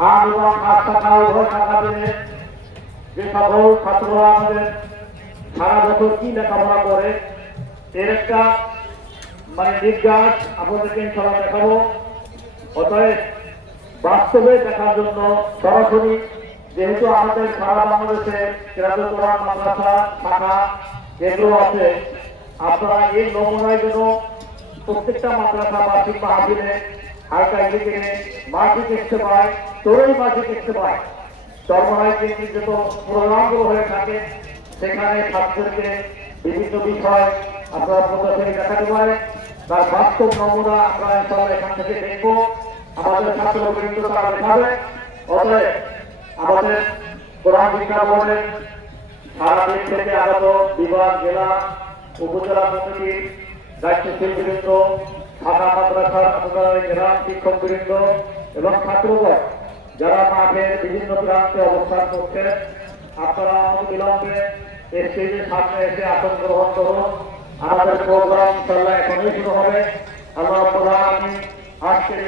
আম এবং আজ শাখা উভয় শাখা মিলে যে সকল ছাত্ররা আমাদের সারা বছর কি লেখাপড়া করে এর একটা নির্যাস আপনাদেরকে ইনশাআল্লাহ দেখাবো। অতএব বাস্তবে দেখার জন্য সরাসরি যেহেতু আমাদের সারা বাংলাদেশে কেরাতুল কোরআন মাদ্রাসা শাখা যেগুলো আছে, আপনারা এই নমুনায় যেন প্রত্যেকটা মাদ্রাসা বার্ষিক মাহফিলে হালকা ইলিকে মাসিক দেখতে পায়, তোরই মাসিক দেখতে পায়। চরমনায় যে যত প্রোগ্রামগুলো হয়ে থাকে সেখানে ছাত্রদেরকে বিভিন্ন বিষয় আপনারা প্রদর্শনী দেখাতে পারে, তার বাস্তব নমুনা আমরা ইনশাআল্লাহ এখান থেকে দেখব, আমাদের ছাত্রবৃন্দ তারা দেখাবে। অতএব আমাদের কোরআন শিক্ষা বোর্ডের সারা দেশ থেকে আগত বিভাগ, জেলা, উপজেলা কমিটির দায়িত্বশীল বৃন্দ, ঢাকা মাদ্রাসার গ্রাম শিক্ষক বৃন্দ এবং ছাত্রগণ যারা মাঠের বিভিন্ন প্রান্তে অবস্থান করছেন, আপনারা অবিলম্বে স্টেজের সামনে এসে আসন গ্রহণ করুন। আমাদের প্রোগ্রাম ইনশাআল্লাহ এখনই শুরু হবে। আল্লাহ রাব্বুল আলামিন আজকের